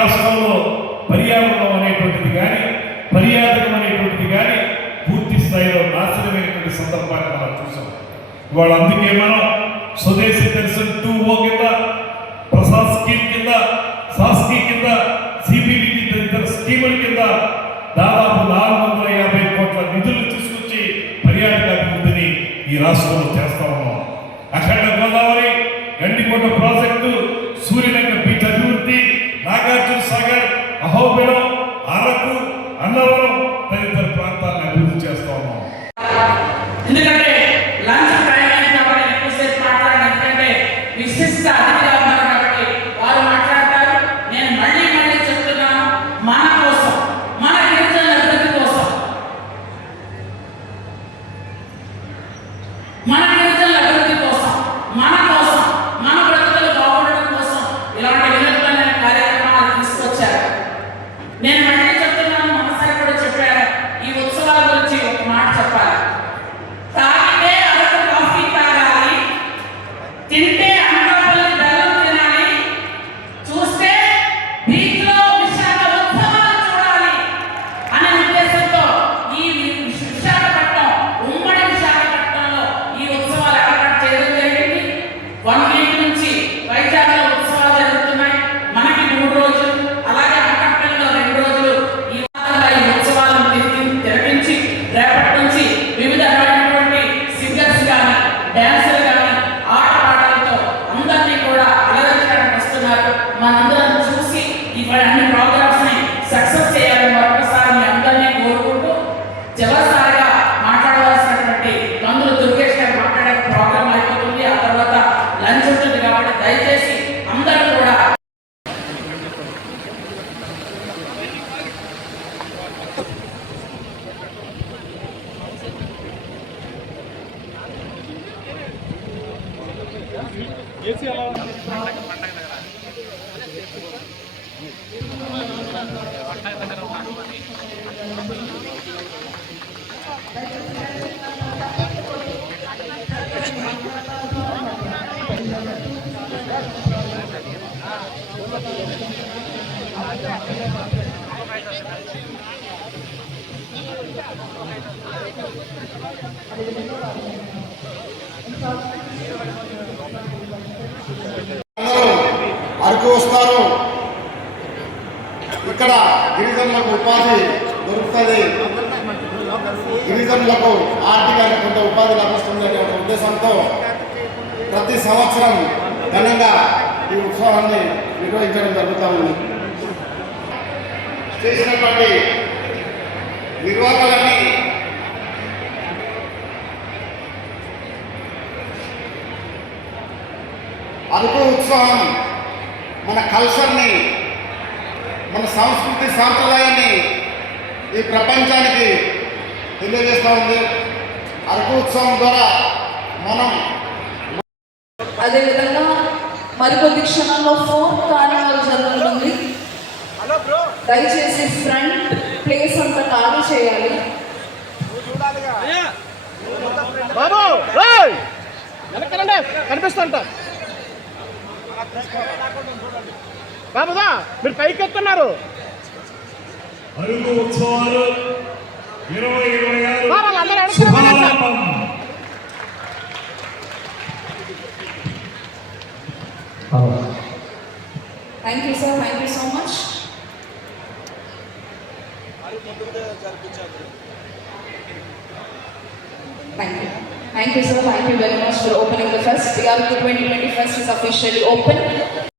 రాష్ట్రంలో పర్యావరణం అనేటువంటిది కానీ పర్యాటకం అనేటువంటిది కానీ పూర్తి స్థాయిలో నాశనమైనటువంటి సందర్భాన్ని మనం చూసాం. ఇవాళ అందుకే మనం స్వదేశీ దర్శన్ 2O కింద, ప్రసాద్ స్కీమ్ కింద, సాస్కీ కింద, సిబిడిటి తదితర స్కీముల కింద దాదాపు 450 కోట్ల నిధులు తీసుకొచ్చి పర్యాటక అభివృద్ధిని ఈ రాష్ట్రంలో చేస్తా ఉన్నాం. అఖండ గోదావరి, గండికోట ప్రాజెక్టు, సూర్యనగర్ బీచ్ అభివృద్ధి, నాగార్జున సాగర్, అహోబిలం, అరకు, అన్నవరం తదితర ప్రాంతాలను అభివృద్ధి చేస్తా ఉన్నాం. ఎందుకంటే లంచ్ టైం అయితే కాబట్టి ఎక్కువసేపు మాట్లాడాలి. ఎందుకంటే విశిష్ట అతిథిగా ఉన్నారు కాబట్టి వారు మాట్లాడతారు. నేను మళ్ళీ మళ్ళీ చెప్తున్నాను, మన కోసం, మన గిరిజనుల అభివృద్ధి కోసం, మన గిరిజనుల అభివృద్ధి కోసం, మన కోసం, మన బ్రతుకులు బాగుండడం కోసం ఇలాంటి వినూత్నమైన కార్యక్రమాలు తీసుకొచ్చారు. నేను మళ్ళీ చెప్తున్నాను, మనసారి కూడా చెప్పాను, ఈ ఉత్సవాల గురించి ఒక మాట చెప్పాలి. తాగితే అరకు కాఫీ తాగాలి, తింటే అనకాపల్లి బెల్లం తినాలి, చూస్తే బీచ్లో విశాఖ ఉత్సవాలు చూడాలి అనే ఉద్దేశంతో ఈ విశాఖపట్నం, ఉమ్మడి విశాఖపట్నంలో ఈ ఉత్సవాలు ఏర్పాటు చేయడం జరిగింది. 1 వీక్ నుంచి వైజాగ్లో ఉత్సవాలు జరుగుతున్నాయి. మనకి 3 రోజులు, అలాగే అనకాపల్లిలో 2 రోజులు ఈ ఉత్సవాలను తిరిగించి రేపటి నుంచి వివిధ రకమైనటువంటి సింగర్స్ కానీ, డాన్సర్లు కానీ ఆటపాటలతో అందరినీ కూడా అలరించడానికి వస్తున్నారు. మనందరం చూసి అన్ని ప్రోగ్రామ్స్ ని సక్సెస్ చేయాలని మరొకసారి మీ అందరినీ కోరుకుంటూ, చివరిసారిగా మాట్లాడవలసినటువంటి కందులు దుర్గేష్ గారు మాట్లాడే ప్రోగ్రామ్ అయిపోతుంది. ఆ తర్వాత లంచ్ ఉంటుంది కాబట్టి దయచేసి అందరూ కూడా అరకు వస్తారు. ఇక్కడ గిరిజనులకు ఉపాధి దొరుకుతుంది, గిరిజనులకు ఆర్థికంగా కొంత ఉపాధి లభిస్తుంది అనే ఒక ఉద్దేశంతో ప్రతి సంవత్సరం ఘనంగా ఈ ఉత్సవాన్ని నిర్వహించడం జరుగుతూ ఉంది. చేసినటువంటి నిర్వాహకులన్నీ అరకు ఉత్సవం మన కల్చర్ని, మన సంస్కృతి సాంప్రదాయాన్ని ఈ ప్రపంచానికి తెలియజేస్తూ ఉంది. అరకు ఉత్సవం ద్వారా మనం అదేవిధంగా మరికొద్ది క్షణంలో 4th కార్నివాల్ జరుగుతుంది. దయచేసి ఫ్రంట్ ప్లేస్ అంతా ఖాళీ చేయాలి. కనిపిస్తుంట బాబుదా మీరు పైకి ఎత్తున్నారు. అరకు ఉత్సవాలు 2026 శుభారంభం. Thank you sir, thank you so much. Thank you. Thank you, sir. Thank you very much for opening the fest. The Aruku 2020 fest is officially open.